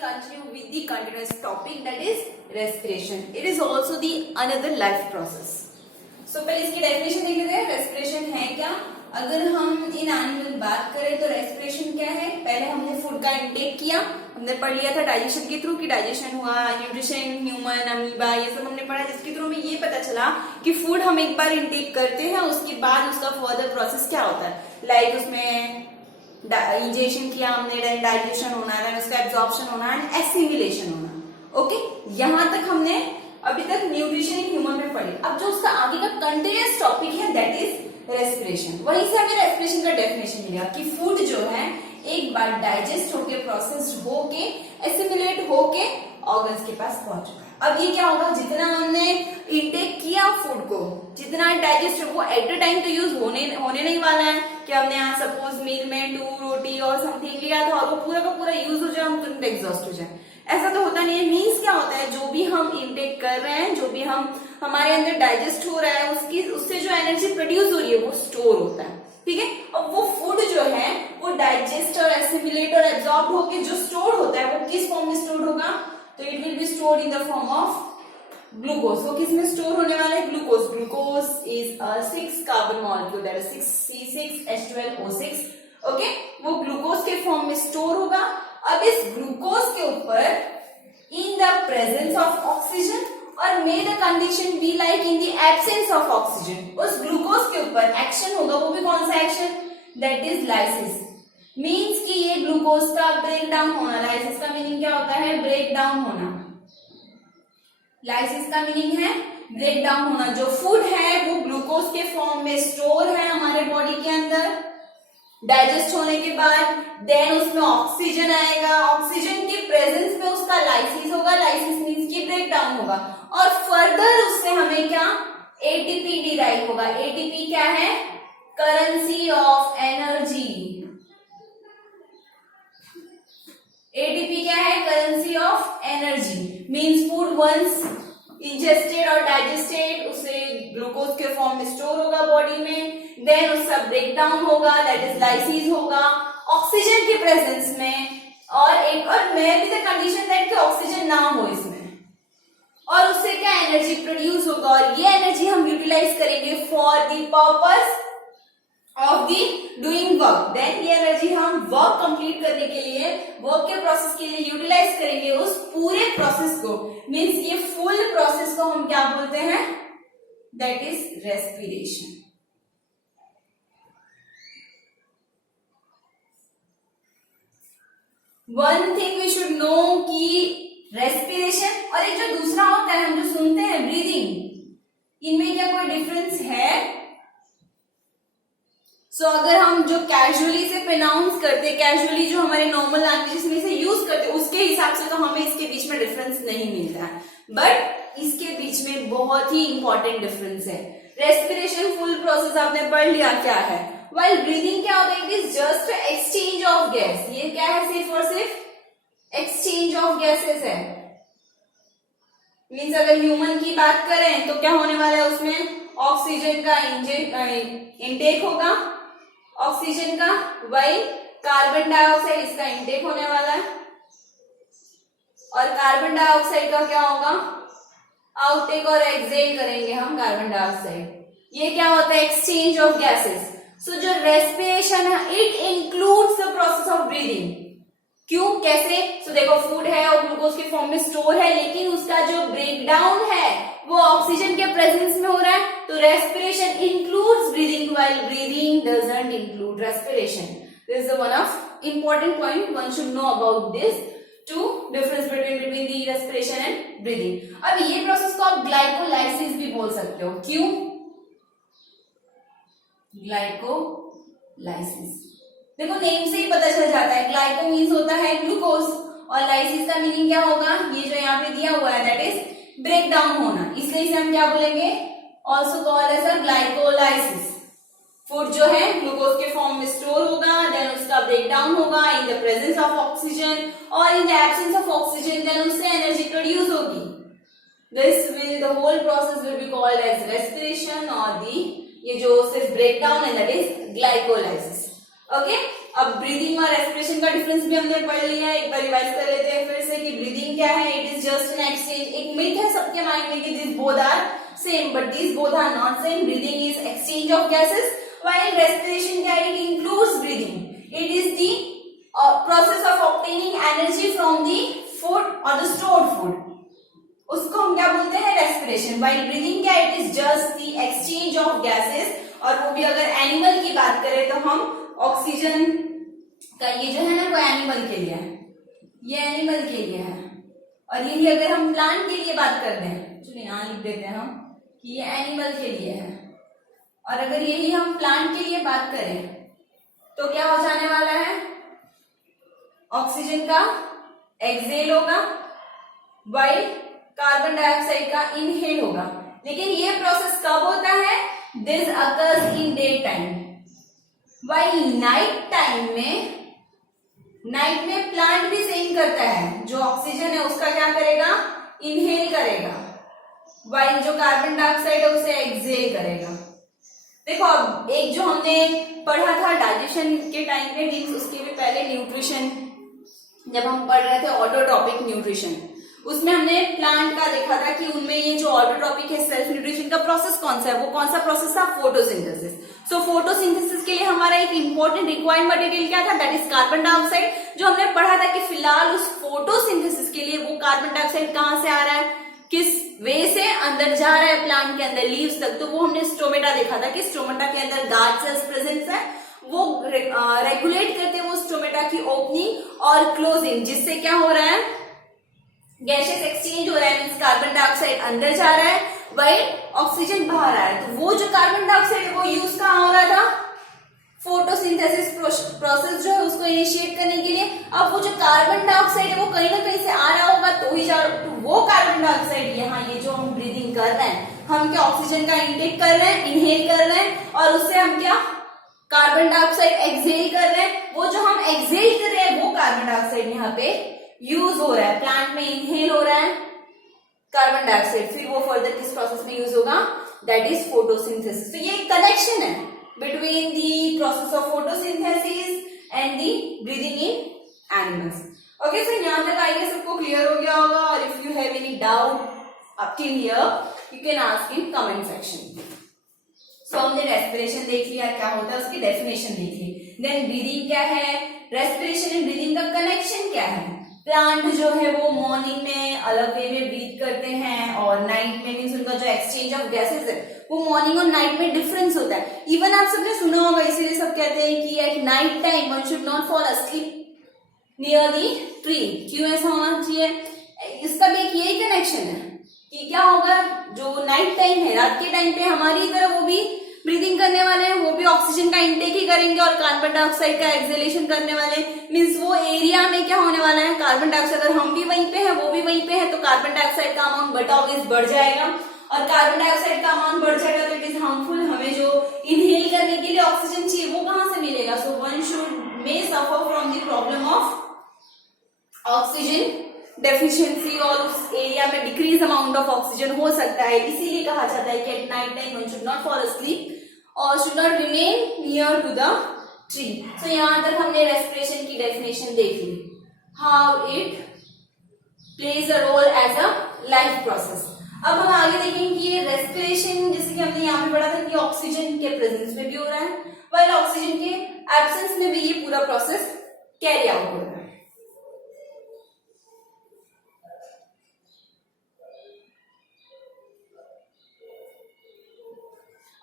continue with the continuous topic, that is respiration. It is also the another life process. So पहले इसकी definition देख लेते हैं. Respiration है क्या? अगर हम इन एनिमल बात करें तो रेस्पिरेशन क्या है? पहले हमने फूड का इंटेक किया, हमने पढ़ लिया था डाइजेशन के थ्रू कि डाइजेशन हुआ, न्यूट्रिशन, ह्यूमन, अमीबा, ये सब हमने पढ़ा, जिसके थ्रू हमें ये पता चला कि फूड हम एक बार इंटेक करते हैं, उसके बाद उसका फर्दर प्रोसेस क्या होता है. लाइक उसमें इंजेक्शन किया हमने, डाइजेशन होना है, उसका एब्जॉर्प्शन होना है, एसिमिलेशन होना. ओके, यहां तक हमने अभी तक न्यूट्रिशन इन ह्यूमन में पढ़ी. अब जो उसका आगे का कंटिन्यूअस टॉपिक है दैट इज रेस्पिरेशन. वहीं से हमें रेस्पिरेशन का डेफिनेशन मिलेगा कि फूड जो है एक बार डाइजेस्ट होके, प्रोसेस्ड होके, एसिमिलेट होके ऑर्गन्स के पास पहुंच चुका है. अब ये क्या होगा, जितना हमने इंटेक किया फूड को, जितना डाइजेस्ट वो एट अ टाइम तो यूज होने नहीं वाला है कि हमने यहाँ सपोज मील में 2 रोटी और समथिंग लिया था और वो पूरा का पूरा यूज हो जाए, हम तुरंत एग्जॉस्ट हो जाए. ऐसा तो होता नहीं है. मीन्स क्या होता है, जो भी हम इंटेक कर रहे हैं, जो भी हमारे अंदर डाइजेस्ट हो रहा है, उससे जो एनर्जी प्रोड्यूस हो रही है वो स्टोर होता है. ठीक है. अब वो फूड जो है वो डाइजेस्ट और एसिमिलेट और एब्जॉर्ब होकर जो स्टोर होता है वो किस फॉर्म में स्टोर होगा, तो it will be stored in the form of glucose. वो किस में स्टोर होने वाला है? Glucose. Glucose is a 6 carbon molecule, that is 6C6H12O6. Okay, वो ग्लूकोज के फॉर्म में स्टोर होगा. अब इस ग्लूकोज के ऊपर in the presence of oxygen और may the condition be like in the absence of oxygen, उस ग्लूकोज के ऊपर एक्शन होगा. वो भी कौन सा action? That is lysis. Means कि ये ग्लूकोज का ब्रेक डाउन होना. लाइसिस का मीनिंग क्या होता है? ब्रेक डाउन होना. लाइसिस का मीनिंग है ब्रेक डाउन होना. जो फूड है वो ग्लूकोज के फॉर्म में स्टोर है हमारे बॉडी के अंदर. डाइजेस्ट होने के बाद देन उसमें ऑक्सीजन आएगा. ऑक्सीजन की प्रेजेंस में उसका लाइसिस होगा. लाइसिस मीन्स की ब्रेक डाउन होगा और फर्दर उससे हमें क्या? एटीपी डिराइव होगा. एटीपी क्या है? Currency of energy. एटीपी क्या है? Currency of energy. Means food once ingested और डाइजेस्टेड उसे ग्लूकोज के फॉर्म में स्टोर होगा बॉडी में. देन उसका ब्रेक डाउन होगा, दैट इज लाइसिस होगा ऑक्सीजन के प्रेजेंस में. और एक और may be the condition that कि ऑक्सीजन ना हो इसमें, और उससे क्या एनर्जी प्रोड्यूस होगा और ये एनर्जी हम यूटिलाइज करेंगे for the purpose of the doing work. Then ये एनर्जी हम वर्क कंप्लीट करने के लिए, वर्क के प्रोसेस के लिए यूटिलाइज करेंगे उस पूरे प्रोसेस को. मीन्स ये फुल प्रोसेस को हम क्या बोलते हैं? That is respiration. One thing we should know कि रेस्पिरेशन और एक जो दूसरा होता है हम जो सुनते हैं ब्रीदिंग, इनमें क्या कोई डिफरेंस है? सो अगर हम जो कैजुअली से प्रोनाउंस करते, कैजुअली जो हमारे नॉर्मल लैंग्वेजेस में से यूज करते, उसके हिसाब से तो हमें इसके बीच में डिफरेंस नहीं मिलता है. बट इसके बीच में बहुत ही इंपॉर्टेंट डिफरेंस है. रेस्पिरेशन फुल प्रोसेस आपने पढ़ लिया क्या है. वाइल ब्रीदिंग क्या होता है? It is just exchange of gas. ये क्या है? सिर्फ और सिर्फ एक्सचेंज ऑफ गैसेस है. मीन्स अगर ह्यूमन की बात करें तो क्या होने वाला है? उसमें ऑक्सीजन का इंटेक होगा, ऑक्सीजन का, वही कार्बन डाइऑक्साइड इसका इंटेक होने वाला है और कार्बन डाइऑक्साइड का क्या होगा? आउटटेक और एक्सहेल करेंगे हम कार्बन डाइऑक्साइड. ये क्या होता है? Exchange of gases. सो जो रेस्पिरेशन है it includes the process of breathing. क्यों? कैसे? सो देखो फूड है और ग्लूकोज के फॉर्म में स्टोर है, लेकिन उसका जो ब्रेक डाउन है वो ऑक्सीजन के प्रेजेंस में हो रहा है. तो respiration includes breathing while breathing doesn't include respiration. This is one of important point one should know about this two difference between the respiration and breathing. अब ये प्रोसेस को आप ग्लाइकोलाइसिस भी बोल सकते हो. क्यों? ग्लाइकोलाइसिस. देखो नेम से ही पता चल जाता है. ग्लाइको मीन्स होता है ग्लूकोज और लाइसिस का मीनिंग क्या होगा? ये जो यहाँ पे दिया हुआ है दैट इज ब्रेक डाउन होना. इसलिए इसे हम क्या बोलेंगे? Also called as a glycolysis. Food जो है ग्लूकोज के फॉर्म में स्टोर होगा, देन उसका ब्रेक डाउन होगा in the presence of oxygen और in the absence of oxygen then उससे एनर्जी प्रोड्यूस होगी. The whole process will be called as respiration और ये जो सिर्फ ब्रेक डाउन है दैट इज ग्लाइकोलाइसिस. ओके, अब ब्रीदिंग और रेस्पिरेशन का डिफरेंस भी हमने पढ़ लिया है. एक बार रिवाइज कर लेते हैं फिर से क्या है, it is just an exchange. एक मिथ है सबके माइंड में कि this both are same, but this both are not same. Breathing is exchange of gases, while respiration क्या, it includes breathing. It is the process of obtaining energy from the food or the stored food. उसको हम क्या बोलते हैं, respiration. while breathing क्या, it is just the exchange of gases. और वो भी अगर एनिमल की बात करें तो हम ऑक्सीजन का ये जो है ना, वो एनिमल के लिए है, ये एनिमल के लिए है. और यही अगर हम प्लांट के लिए बात करते हैं, चलिए यहाँ लिख देते हैं हम कि ये एनिमल के लिए है. और अगर यही हम प्लांट के लिए बात करें तो क्या हो जाने वाला है, ऑक्सीजन का एक्सहेल होगा, वाइल कार्बन डाइऑक्साइड का इनहेल होगा. लेकिन ये प्रोसेस कब होता है, this occurs in day time. While night में प्लांट भी सेम करता है, जो ऑक्सीजन है उसका क्या करेगा, इनहेल करेगा, वाइल जो कार्बन डाइऑक्साइड है उसे एक्सहेल करेगा. देखो अब एक जो हमने पढ़ा था डाइजेशन के टाइम पे, मीन्स उसके भी पहले न्यूट्रिशन, जब हम पढ़ रहे थे ऑटोट्रॉपिक न्यूट्रिशन, उसमें हमने प्लांट का देखा था कि उनमें ये जो ऑटोट्रॉपिक है, सेल्फ न्यूट्रिशन का प्रोसेस कौन सा है, वो कौन सा प्रोसेस था, फोटोसिंथेसिस. सो फोटोसिंथेसिस के लिए हमारा एक इंपॉर्टेंट रिक्वायर्ड मटेरियल क्या था, दैट इज कार्बन डाइऑक्साइड. जो हमने पढ़ा था कि फिलहाल उस फोटोसिंथेसिस के लिए वो कार्बन डाइऑक्साइड कहां से आ रहा है, किस वे से अंदर जा रहा है प्लांट के अंदर, लीव्स तक. तो वो हमने स्टोमेटा देखा था कि स्टोमेटा के अंदर गार्ड सेल्स प्रेजेंस है, वो रेगुलेट करते हैं वो स्टोमेटा की ओपनिंग और क्लोजिंग, जिससे क्या हो रहा है, गैसेस एक्सचेंज हो रहा है, मींस कार्बन डाइऑक्साइड अंदर जा रहा है, वाइल ऑक्सीजन बाहर आ रहा है. तो वो जो कार्बन डाइऑक्साइड है वो यूज कहां हो रहा था, फोटोसिंथेसिस प्रोसेस जो है उसको इनिशिएट करने के लिए. अब वो जो कार्बन डाइऑक्साइड है वो कहीं ना कहीं से आ रहा होगा, तो ही तो वो कार्बन डाइऑक्साइड यहाँ ये जो हम ब्रीदिंग कर रहे हैं, हम क्या ऑक्सीजन का इनटेक कर रहे हैं, इनहेल कर रहे हैं, और उससे हम क्या कार्बन डाइऑक्साइड एक्सहेल कर रहे हैं. वो जो हम एक्सहेल कर रहे हैं वो कार्बन डाइऑक्साइड यहाँ पे यूज हो रहा है, प्लांट में इनहेल हो रहा है कार्बन डाइऑक्साइड, फिर वो फर्दर किस प्रोसेस में यूज होगा, दैट इज फोटोसिंथेसिस. तो ये कनेक्शन है between the process of photosynthesis and the breathing in animals. Okay, so यहाँ तक आइए सबको क्लियर हो गया होगा. और if you have any doubt up till here, you can ask in comment section. So हमने रेस्पिरेशन देख लिया क्या होता है, उसकी डेफिनेशन देख ली. देन ब्रीदिंग क्या है, रेस्पिरेशन एंड ब्रीदिंग का कनेक्शन क्या है. प्लांट जो है वो मॉर्निंग में अलग वे में ब्रीथ करते हैं, और नाइट में मीन्स उनका जो एक्सचेंज ऑफ गैसेस है वो मॉर्निंग और नाइट में डिफरेंस होता है. इवन आप सबने सुना होगा, इसीलिए सब कहते हैं कि at night time one should not fall asleep near the tree. क्यों ऐसा होना चाहिए, इसका भी एक यही कनेक्शन है कि क्या होगा, जो नाइट टाइम है, रात के टाइम पे हमारी तरह वो भी ब्रीदिंग करने वाले हैं, वो भी ऑक्सीजन का इंटेक ही करेंगे और कार्बन डाइऑक्साइड का एक्सहेलेशन करने वाले. मींस वो एरिया में क्या होने वाला है, कार्बन डाइऑक्साइड, अगर हम भी वहीं पे हैं वो भी वहीं पे है, तो कार्बन डाइऑक्साइड का अमाउंट बट ऑब्वियस बढ़ जाएगा. और कार्बन डाइऑक्साइड का अमाउंट बढ़ जाएगा तो इट इज हार्मफुल. हमें जो इनहेल करने के लिए ऑक्सीजन चाहिए वो कहां से मिलेगा. So one should may suffer from the problem of oxygen deficiency, और उस एरिया में डिक्रीज अमाउंट ऑफ ऑक्सीजन हो सकता है. इसीलिए कहा जाता है कि at night time one should not fall asleep और should not remain near to the tree. So यहां तक हमने रेस्पिरेशन की डेफिनेशन देख ली, how it plays a role as a life process. अब हम आगे देखेंगे कि ये रेस्पिरेशन, जैसे कि हमने यहाँ पे पढ़ा था कि ऑक्सीजन के प्रेजेंस में भी हो रहा है, वाइल ऑक्सीजन के एब्सेंस में भी ये पूरा प्रोसेस कैरी आउट हो रहा है.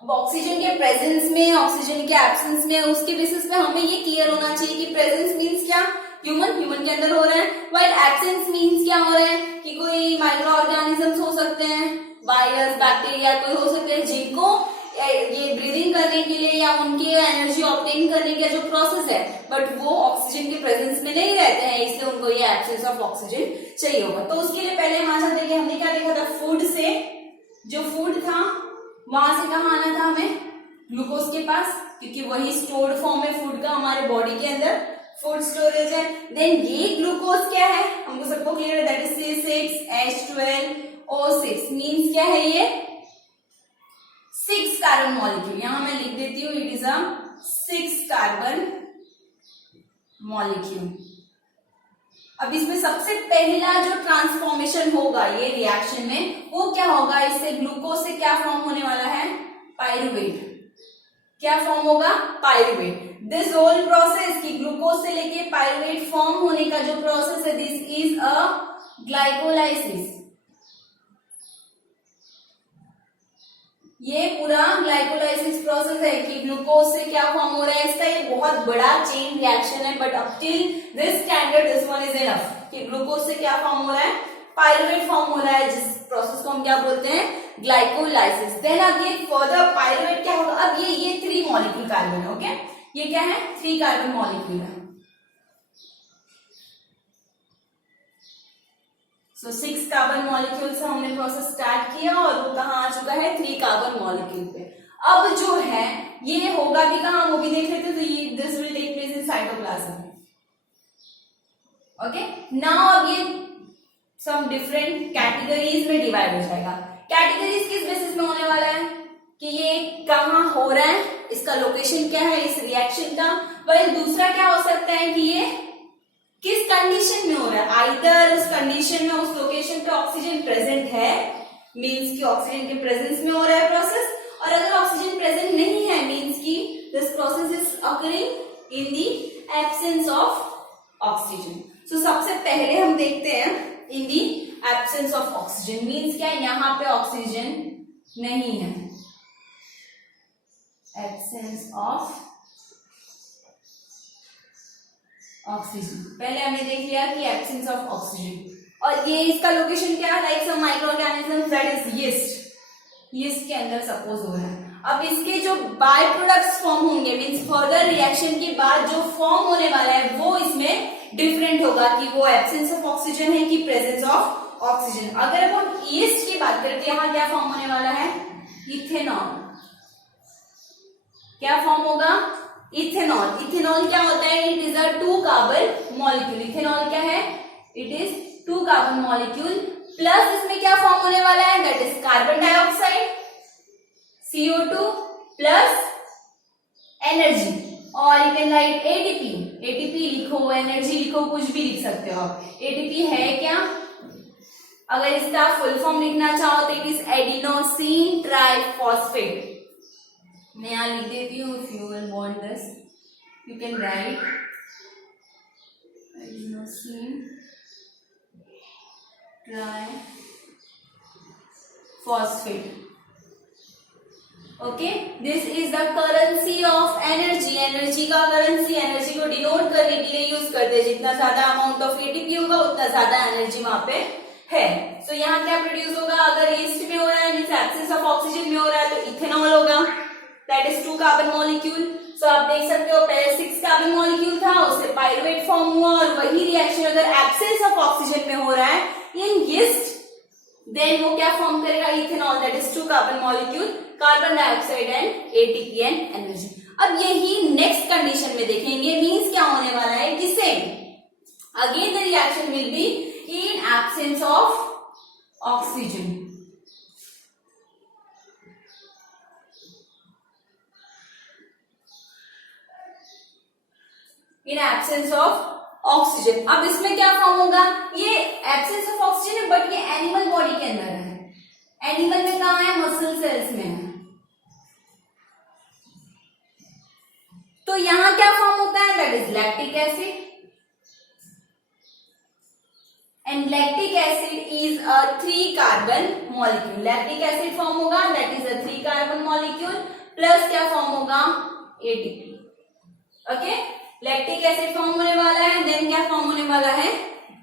अब ऑक्सीजन के प्रेजेंस में, ऑक्सीजन के एब्सेंस में, उसके बेसिस पे हमें ये क्लियर होना चाहिए कि प्रेजेंस मीन्स क्या, ह्यूमन के अंदर हो रहा है, वाइल एब्सेंस मीन्स क्या हो रहा है कि कोई माइक्रो ऑर्गेनिजम्स हो सकते हैं, वायरस, बैक्टीरिया कोई हो सकते हैं, जिनको ये ब्रीदिंग करने के लिए या उनके एनर्जी ऑब्टेन करने का जो प्रोसेस है, बट वो ऑक्सीजन के प्रेजेंस में नहीं रहते हैं, इसलिए उनको ये एब्सेंस ऑफ ऑक्सीजन चाहिए होगा. तो उसके लिए पहले हम आ जाते हैं कि हमने क्या देखा था, फूड से, जो फूड था वहां से कहाँ आना था हमें, ग्लूकोज के पास, क्योंकि वही स्टोर्ड फॉर्म है फूड का, हमारे बॉडी के अंदर फूड स्टोरेज है. देन ये ग्लूकोज क्या है, हमको सबको क्लियर है, दैट इज C6H12O6. मीन्स क्या है, ये 6 कार्बन मॉलिक्यूल. यहां मैं लिख देती हूँ, it is a 6 carbon molecule. अब इसमें सबसे पहला जो ट्रांसफॉर्मेशन होगा ये रिएक्शन में, वो क्या होगा, इससे ग्लूकोज से क्या फॉर्म होने वाला है, पायरुवेट। क्या फॉर्म होगा, पायरुवेट। दिस होल प्रोसेस की ग्लूकोज से लेके पायरुवेट फॉर्म होने का जो प्रोसेस है, दिस इज अ ग्लाइकोलाइसिस। ये पूरा ग्लाइकोलाइसिस प्रोसेस है कि ग्लूकोज से क्या फॉर्म हो रहा है, इसका ये बहुत बड़ा चेन रिएक्शन है, but up till this standard this one is enough कि ग्लूकोज से क्या फॉर्म हो रहा है, पायरुवेट फॉर्म हो रहा है, जिस प्रोसेस को हम क्या बोलते हैं, glycolysis. Then again further pyruvate क्या होगा, अब ये 3 मॉलिक्यूल कार्बन है, ओके, ये क्या है, 3 कार्बन मॉलिक्यूल है। सो 6 कार्बन मॉलिक्यूल से हमने प्रोसेस स्टार्ट किया और वो कहाँ आ चुका है, 3 कार्बन मॉलिक्यूल पे। अब जो है ये होगा भी कहाँ, वो भी देख लेते हैं। तो ये this will take place in cytoplasm, okay. Now अब ये सम डिफरेंट कैटेगरीज में डिवाइड हो जाएगा। कैटेगरीज किस बेसिस में होने वाला है कि ये कहाँ हो रहा है, इसका लोकेशन क्या है इस रिएक्शन का, वही दूसरा क्या हो सकता है कि ये किस कंडीशन में हो रहा है, आइदर उस कंडीशन में उस लोकेशन पे ऑक्सीजन प्रेजेंट है, मींस कि ऑक्सीजन के प्रेजेंस में हो रहा है प्रोसेस, और अगर ऑक्सीजन प्रेजेंट नहीं है मींस कि this process is occurring in the absence of oxygen. So सबसे पहले हम देखते हैं in the absence of oxygen, means क्या, यहाँ पे ऑक्सीजन नहीं है, एब्सेंस ऑफ ऑक्सीजन। पहले हमने देख लिया कि एब्सेंस ऑफ ऑक्सीजन, और ये इसका लोकेशन क्या है, like some micro organism that is yeast, yeast के अंदर सपोज हो रहा है। अब इसके जो बाय प्रोडक्ट्स फॉर्म होंगे, मींस फर्दर रिएक्शन के बाद जो फॉर्म होने वाला है वो इसमें डिफरेंट होगा कि वो एब्सेंस ऑफ ऑक्सीजन है कि प्रेजेंस ऑफ ऑक्सीजन। अगर हम यीस्ट की बात करें तो यहाँ क्या फॉर्म होने वाला है, इथेनॉल। क्या फॉर्म होगा, इथेनॉल। इथेनॉल क्या होता है, it is a 2 carbon molecule. Ethanol क्या है, it is 2 carbon molecule, plus इसमें क्या फॉर्म होने वाला है, that is carbon dioxide, CO2 plus energy, और you can write ATP. ATP लिखो, एनर्जी लिखो, कुछ भी लिख सकते हो आप। एटीपी है क्या, अगर इसका फुल फॉर्म लिखना चाहो तो इट इज एडिनोसिन ट्राइफॉस्फेट। मैं यहाँ लिख देती हूँ, if you will want this you can right adenosine triphosphate, okay. This is the currency of energy. Energy का करेंसी, एनर्जी को डिनोट करने के लिए यूज करते हैं। जितना ज्यादा अमाउंट ऑफ एटीपी होगा उतना ज्यादा एनर्जी वहां पे है। सो यहाँ क्या प्रोड्यूस होगा, अगर ईस्ट में हो रहा है मीन्स एब्सेंस ऑफ ऑक्सीजन में हो रहा है तो इथेनॉल होगा, दैट इज 2 कार्बन मॉलिक्यूल। सो आप देख सकते हो पहले 6 कार्बन मॉलिक्यूल था, उससे पायरुवेट फॉर्म हुआ, और वही रिएक्शन अगर एब्सेंस ऑफ ऑक्सीजन में हो रहा है इन यीस्ट, देन वो क्या फॉर्म करेगा, ethanol, that is 2 carbon molecule, carbon dioxide and ATP and energy. अब यही नेक्स्ट कंडीशन में देखेंगे, मींस क्या होने वाला है कि same again the reaction will be in absence of oxygen. In absence of oxygen. अब इसमें क्या फॉर्म होगा, ये एब्सेंस ऑफ ऑक्सीजन है बट ये एनिमल बॉडी के अंदर है। एनिमल में कहा है, मसल सेल्स में है। तो यहां क्या फॉर्म होता है, that is lactic acid, and lactic acid is a 3 carbon molecule. Lactic acid form होगा, that is a 3 carbon molecule, plus क्या फॉर्म होगा, ATP, okay. Lactic acid form होने वाला है, देन क्या फॉर्म होने वाला है,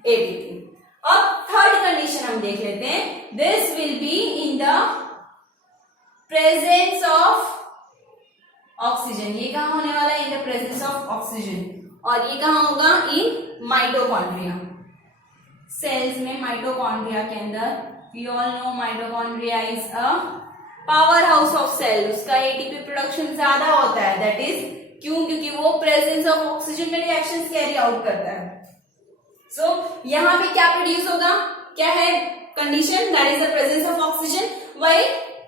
एटीपी। अब थर्ड कंडीशन हम देख लेते हैं, this will be in the presence of oxygen. ये कहां होने वाला है, in the presence of oxygen, और ये कहां होगा, इन माइटोकॉन्ड्रिया सेल्स में। माइटोकॉन्ड्रिया के अंदर we all know mitochondria is a power house of cell, उसका एटीपी प्रोडक्शन ज्यादा होता है, दैट इज क्यों, क्योंकि वो प्रेजेंस ऑफ ऑक्सीजन में रिएक्शंस कैरी आउट करता है। सो यहाँ पे क्या प्रोड्यूस होगा, क्या है condition, that is the presence of oxygen, while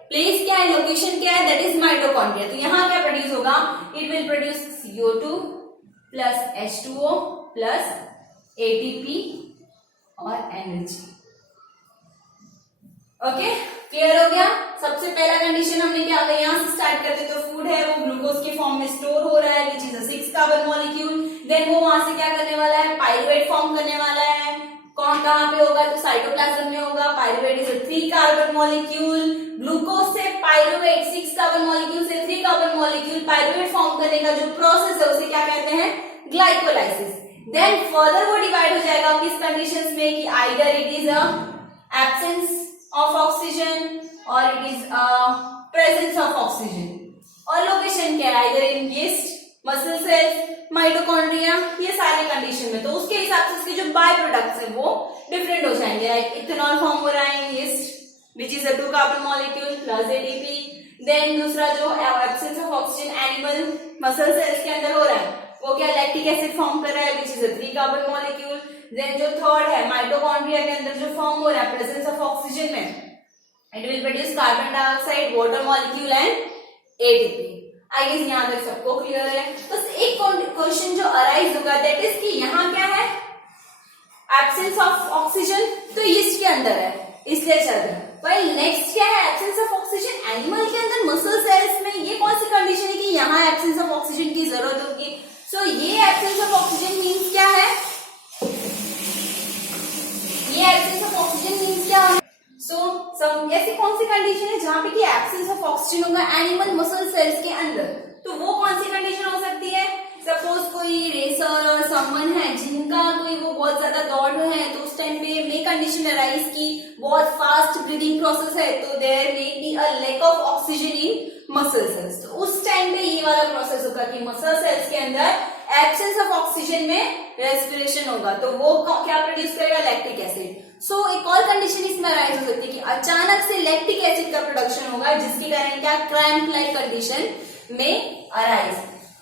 place क्या है, लोकेशन क्या है, दैट इज माइटोकॉन्ड्रिया। तो यहाँ क्या प्रोड्यूस होगा, it will produce CO2 plus H2O plus ATP और एनर्जी। ओके, क्लियर हो गया। सबसे पहला कंडीशन हमने क्या होता है, यहां से स्टार्ट करते तो फूड है वो ग्लूकोज के फॉर्म में स्टोर हो रहा है, which is a 6 carbon molecule. Then वो वहां से क्या करने वाला है, पाइरुवेट फॉर्म करने वाला है। कौन कहां पे होगा, तो साइटोप्लाज्म में होगा। Pyruvate is a 3 carbon molecule. Glucose से पाइरुवेट 6 कार्बन मॉलिक्यूल से 3 कार्बन मॉलिक्यूल पाइरुवेट फॉर्म करने का जो प्रोसेस है उसे क्या कहते हैं, ग्लाइकोलाइसिस। देन फर्दर वो डिवाइड हो जाएगा किस कंडीशंस में, कि either it is a absence of oxygen or it is presence of oxygen, और लोकेशन क्या है, either in yeast, muscle cells, mitochondria, ये सारे कंडीशन में। तो उसके हिसाब से उसके जो बाय प्रोडक्ट्स हैं वो डिफरेंट हो जाएंगे। लाइक इथेनॉल फॉर्म हो रहा है in yeast which is a 2 carbon molecule plus ATP. Then दूसरा जो absence of oxygen animal muscle cells के अंदर हो रहा है वो क्या, लैक्टिक एसिड फॉर्म कर रहा है which is a 3 carbon molecule. Then जो थर्ड है माइटोकॉन्ड्रिया के अंदर जो फॉर्म हो रहा है प्रेजेंस ऑफ ऑक्सीजन में, it will produce carbon dioxide, water molecule and ATP. I guess यहां तक सबको क्लियर है। तो एक क्वेश्चन जो अराइज होगा दैट इज कि यहाँ क्या है, एब्सेंस ऑफ ऑक्सीजन तो यीस्ट के अंदर है इसलिए चल रहा है। वही नेक्स्ट क्या है, एब्सेंस ऑफ ऑक्सीजन एनिमल के अंदर मसल सेल्स में। ये कौन सी कंडीशन है कि यहाँ एब्सेंस ऑफ ऑक्सीजन की जरूरत होगी। सो ये एब्सेंस ऑफ ऑक्सीजन मीन्स क्या है, ये एब्सेंस ऑफ ऑक्सीजन मीन्स क्या है। सो ऐसी कौन सी कंडीशन है जहां पे कि एब्सेंस ऑफ ऑक्सीजन होगा एनिमल मसल सेल्स के अंदर, तो वो कौन सी कंडीशन हो सकती है। सपोज कोई रेसर और समवन है जिनका कोई वो बहुत ज्यादा दौड़ रहे हैं, तो उस टाइम पे मे कंडीशन अराइज की बहुत फास्ट ब्रीदिंग प्रोसेस है, तो there may be a lack of oxygen in muscle cells. तो उस टाइम पे ये वाला प्रोसेस होगा कि मसल सेल्स के अंदर एब्सेंस ऑफ ऑक्सीजन में रेस्पिरेशन होगा, तो वो क्या प्रोड्यूस करेगा, लैक्टिक एसिड। सो एक और कंडीशन इसमें अराइज हो सकती है कि अचानक से लैक्टिक एसिड का प्रोडक्शन होगा जिसके कारण क्या, क्रैम्प लाइक कंडीशन में अराइज।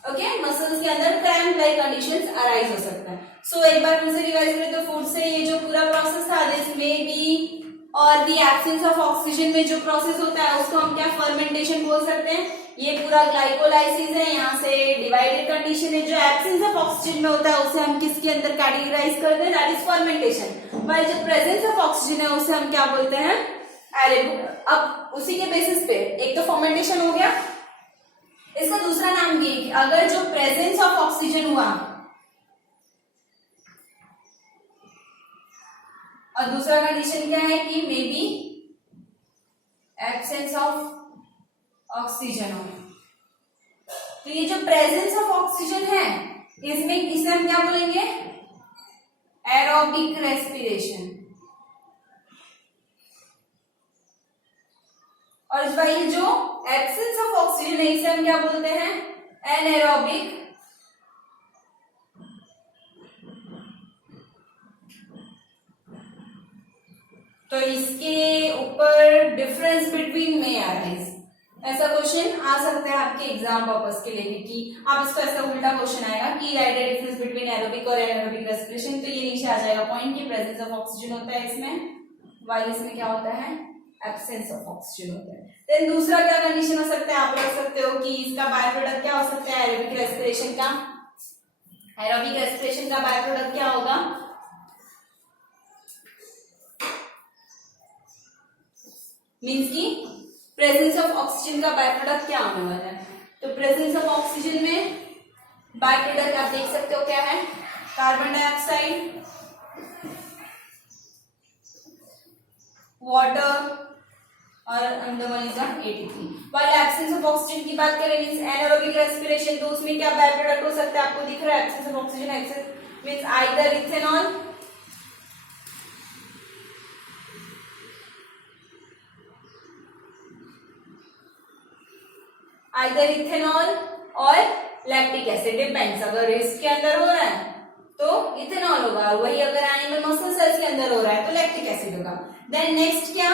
ओके, मसल्स के अंदर क्रैम्प लाइक कंडीशंस अराइज हो सकता है। सो एक बार फिर से रिवाइज करें तो फूड से ये जो पूरा प्रोसेस था दिस में बी और दी एब्सेंस ऑफ ऑक्सीजन में जो प्रोसेस होता है उसको हम क्या, फर्मेंटेशन बोल सकते हैं। ये पूरा ग्लाइकोलाइसिस है, यहाँ से डिवाइडेड कंडीशन है। जो एब्सेंस ऑफ ऑक्सीजन में होता है उसे हम किसके अंदर कैटेगराइज करते हैं, दैट इज फर्मेंटेशन। पर जो प्रेजेंस ऑफ ऑक्सीजन है उसे हम क्या बोलते हैं, एरेबिक। अब उसी के बेसिस पे एक तो फर्मेंटेशन हो गया, इसका दूसरा नाम भी है कि अगर जो प्रेजेंस ऑफ ऑक्सीजन हुआ और दूसरा कंडीशन क्या है कि may be absence of oxygen हो, तो ये जो प्रेजेंस ऑफ ऑक्सीजन है इसमें इसे हम क्या बोलेंगे, एरोबिक रेस्पिरेशन। और वही जो एब्सेंस ऑफ ऑक्सीजन है इसे हम क्या बोलते हैं, एनएरोबिक तो इसके ऊपर डिफरेंस बिटवीन में अराइज, ऐसा क्वेश्चन आ सकता है आपके एग्जाम पर्पस के लिए भी कि आप इसको ऐसा उल्टा क्वेश्चन आएगा कि right the difference between aerobic और एनारोबिक रेस्पिरेशन। तो ये नीचे आ जाएगा पॉइंट की प्रेजेंस ऑफ ऑक्सीजन होता है इसमें, वाइल इसमें क्या होता है, एब्सेंस ऑफ ऑक्सीजन होता है। देन दूसरा क्या कंडीशन हो सकता है, आप रख सकते हो कि इसका बाय प्रोडक्ट क्या हो सकता है, एरोबिक रेस्पिरेशन का। एरोबिक रेस्पिरेशन का बाय प्रोडक्ट क्या होगा, मीन्स की प्रेजेंस ऑफ ऑक्सीजन का बाय प्रोडक्ट क्या होने वाला है। तो प्रेजेंस ऑफ ऑक्सीजन में बाय प्रोडक्ट आप देख सकते हो क्या है, कार्बन डाइऑक्साइड, वाटर और अंदर one is ATP. While absence of oxygen की बात करें मींस एनारोबिक रेस्पिरेशन, तो उसमें क्या बाय प्रोडक्ट हो सकता है, आपको दिख रहा है absence of oxygen, absence means either ethanol और लैक्टिक एसिड, डिपेंड्स। अगर इसके अंदर हो रहा है तो इथेनॉल होगा, वही अगर एनिमल मसल सेल्स के अंदर हो रहा है तो लैक्टिक एसिड होगा। देन नेक्स्ट क्या,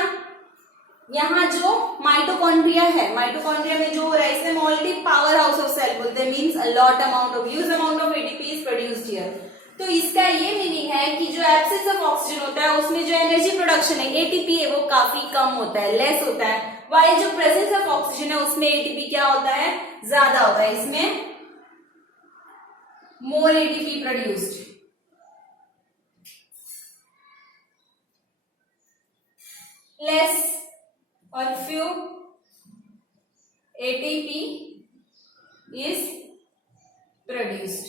यहाँ जो माइटोकॉन्ड्रिया है, माइटोकॉन्ड्रिया में जो हो रहा है इसमें already power house of cell बोलते हैं, means a lot amount of huge amount of ATP is produced here. तो इसका ये मीनिंग है कि जो एब्सेंस ऑफ ऑक्सीजन होता है उसमें जो एनर्जी प्रोडक्शन है एटीपी है वो काफी कम होता है, लेस होता है। वाइल जो प्रेजेंस ऑफ ऑक्सीजन है उसमें एटीपी क्या होता है, ज्यादा होता है, इसमें more ATP produced. less or few ATP is produced.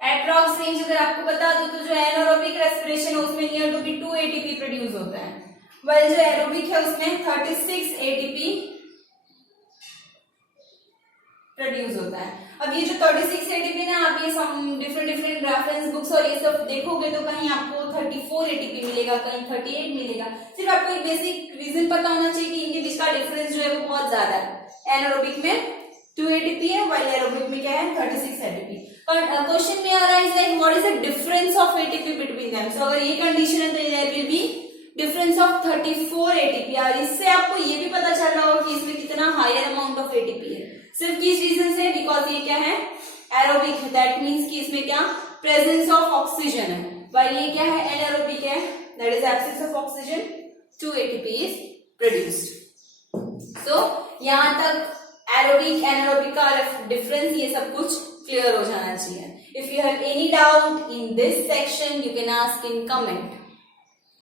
एट्रॉक्स रेंज अगर आपको बता दो तो जो एनारोबिक रेस्पिरेशन है उसमें near to be 2 ATP produce होता है, वही जो एरोबिक है उसमें 36 एटीपी प्रोड्यूस होता है। अब ये जो 36 एटीपी ना, आप ये सब डिफरेंट रेफरेंस बुक्स और ये सब देखोगे तो कहीं आपको 34 एटीपी मिलेगा, कहीं 38 मिलेगा। सिर्फ आपको एक बेसिक रीजन पता होना चाहिए कि इनके बीच का डिफरेंस जो है वो बहुत ज्यादा है। एनारोबिक में 2 एटीपी है, वाइल एरोबिक में क्या है 36 एटीपी। और क्वेश्चन में आ रहा है like what is the difference of ATP between them. So अगर ये कंडीशन है तो there will be difference of 34 ATP. और इससे आपको ये भी पता चल रहा होगा कि इसमें कितना हायर अमाउंट ऑफ एटीपी है, सिर्फ किस रीजन से, बिकॉज ये क्या है एरोबिक है, दैट मीन्स कि इसमें क्या प्रेजेंस ऑफ ऑक्सीजन है, वाइल ये क्या है एनारोबिक है, that is absence of oxygen, 2 ATP is produced. So यहां तक एरोबिक एनारोबिक का डिफरेंस ये सब कुछ क्लियर हो जाना चाहिए। If you have any doubt in this section you can ask in comment.